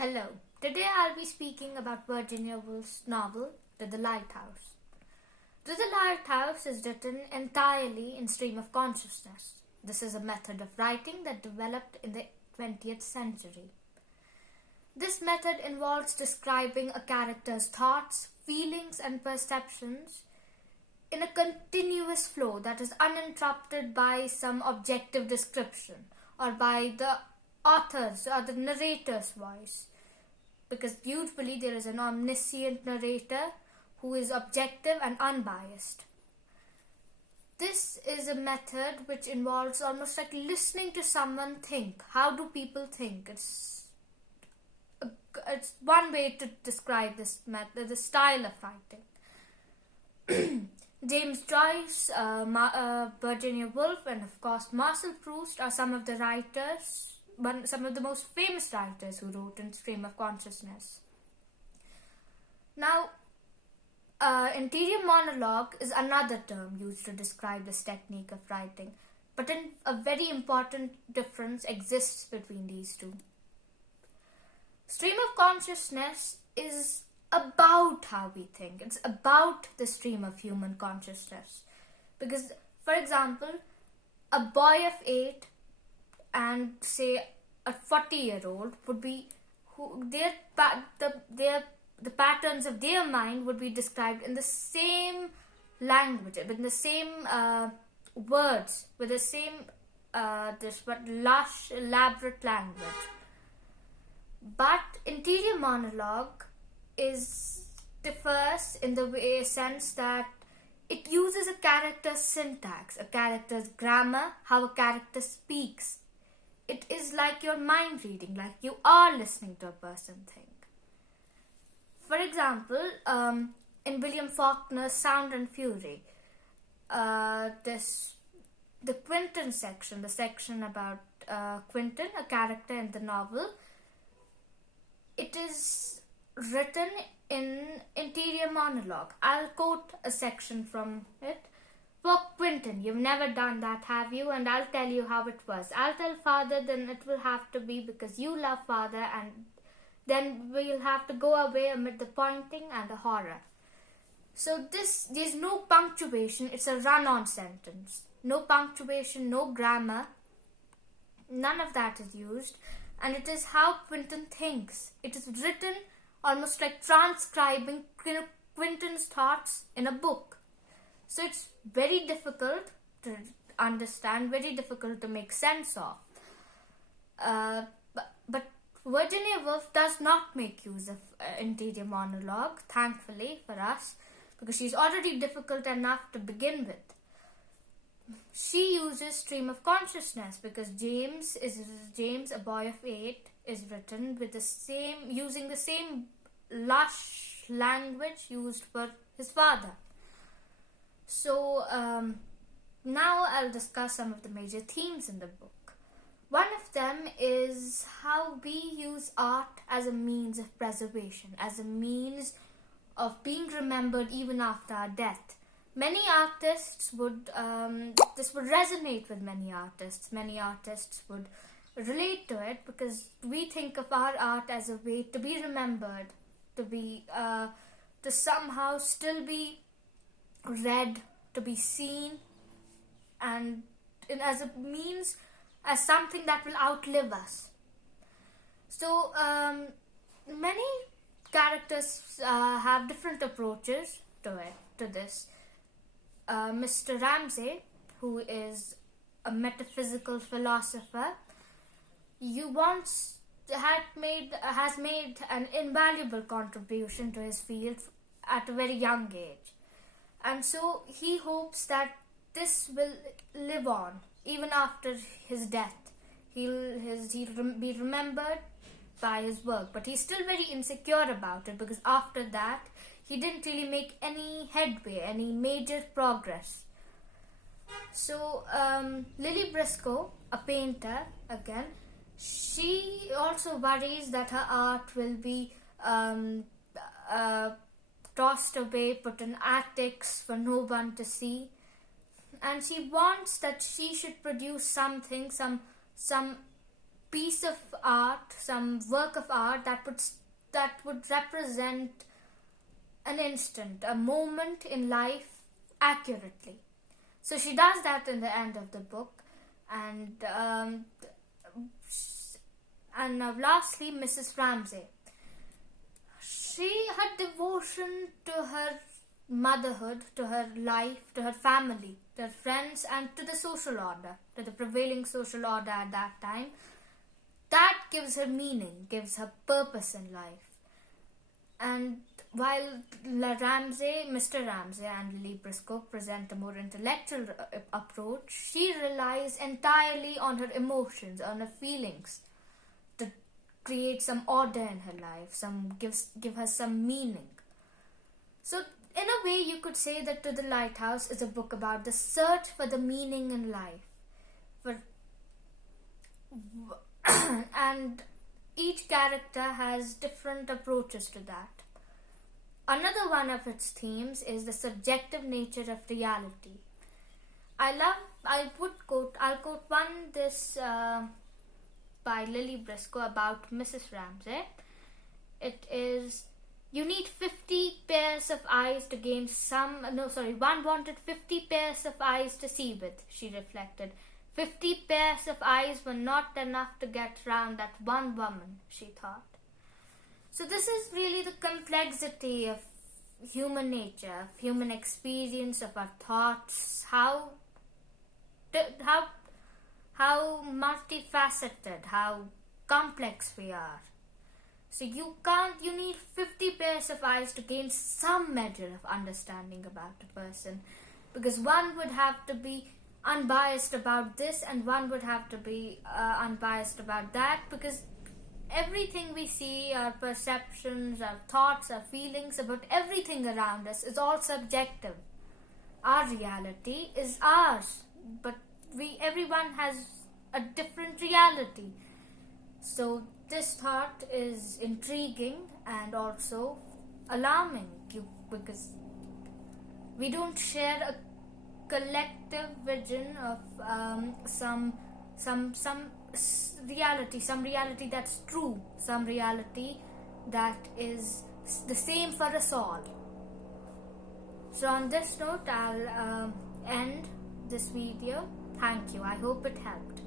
Hello, today I'll be speaking about Virginia Woolf's novel, To the Lighthouse. To the Lighthouse is written entirely in stream of consciousness. This is a method of writing that developed in the 20th century. This method involves describing a character's thoughts, feelings, and perceptions in a continuous flow that is uninterrupted by some objective description or by the author's or the narrator's voice, because usually there is an omniscient narrator who is objective and unbiased. This is a method which involves almost like listening to someone think. How do people think? It's one way to describe this method, the style of writing. James Joyce, Virginia Woolf, and of course Marcel Proust are some of the most famous writers who wrote in stream of consciousness. Now, interior monologue is another term used to describe this technique of writing, but a very important difference exists between these two. Stream of consciousness is about how we think. It's about the stream of human consciousness. Because, for example, a boy of 8 and say a 40-year-old would be the patterns of their mind would be described in the same language, in the same words, with the same lush, elaborate language. But interior monologue differs in the sense that it uses a character's syntax, a character's grammar, how a character speaks. It is like your mind reading, like you are listening to a person think. For example, in William Faulkner's Sound and Fury, the Quentin section, the section about Quentin, a character in the novel, it is written in interior monologue. I'll quote a section from it. For Quentin, you've never done that, have you? And I'll tell you how it was. I'll tell father, then it will have to be because you love father, and then we'll have to go away amid the pointing and the horror. So there's no punctuation. It's a run-on sentence. No punctuation, no grammar. None of that is used. And it is how Quentin thinks. It is written almost like transcribing Quentin's thoughts in a book. So it's very difficult to understand, very difficult to make sense of. But Virginia Woolf does not make use of interior monologue, thankfully for us, because she's already difficult enough to begin with. She uses stream of consciousness because James, a boy of 8, is written with using the same lush language used for his father. So now I'll discuss some of the major themes in the book. One of them is how we use art as a means of preservation, as a means of being remembered even after our death. Many artists this would resonate with many artists. Many artists would relate to it because we think of our art as a way to be remembered, to somehow still be read, to be seen, and as a means, as something that will outlive us. So many characters have different approaches to this. Mr. Ramsey, who is a metaphysical philosopher, has made an invaluable contribution to his field at a very young age. And so he hopes that this will live on even after his death. He'll be remembered by his work, but he's still very insecure about it because after that he didn't really make any headway, any major progress. So Lily Briscoe, a painter again, she also worries that her art will be tossed away, put in attics for no one to see, and she wants that she should produce something, some piece of art, some work of art that would represent an instant, a moment in life accurately. So she does that in the end of the book, and now lastly, Mrs. Ramsey. Her devotion to her motherhood, to her life, to her family, to her friends, and to the social order, to the prevailing social order at that time, that gives her meaning, gives her purpose in life. And while Mr. Ramsey and Lily Briscoe present a more intellectual approach, she relies entirely on her emotions, on her feelings, to create some order in her life, give her some meaning. So, in a way, you could say that To the Lighthouse is a book about the search for the meaning in life. And each character has different approaches to that. Another one of its themes is the subjective nature of reality. I'll quote one by Lily Briscoe about Mrs. Ramsey. It is, you need 50 pairs of eyes to gain one wanted 50 pairs of eyes to see with, she reflected. 50 pairs of eyes were not enough to get round that one woman, she thought. So this is really the complexity of human nature, of human experience, of our thoughts, how multifaceted, how complex we are. So you need 50 pairs of eyes to gain some measure of understanding about a person, because one would have to be unbiased about this and one would have to be unbiased about that, because everything we see, our perceptions, our thoughts, our feelings about everything around us is all subjective. Our reality is ours, but everyone has a different reality. So this thought is intriguing and also alarming, because we don't share a collective vision of some reality that's true, some reality that is the same for us all. So on this note, I'll end this video. Thank you. I hope it helped.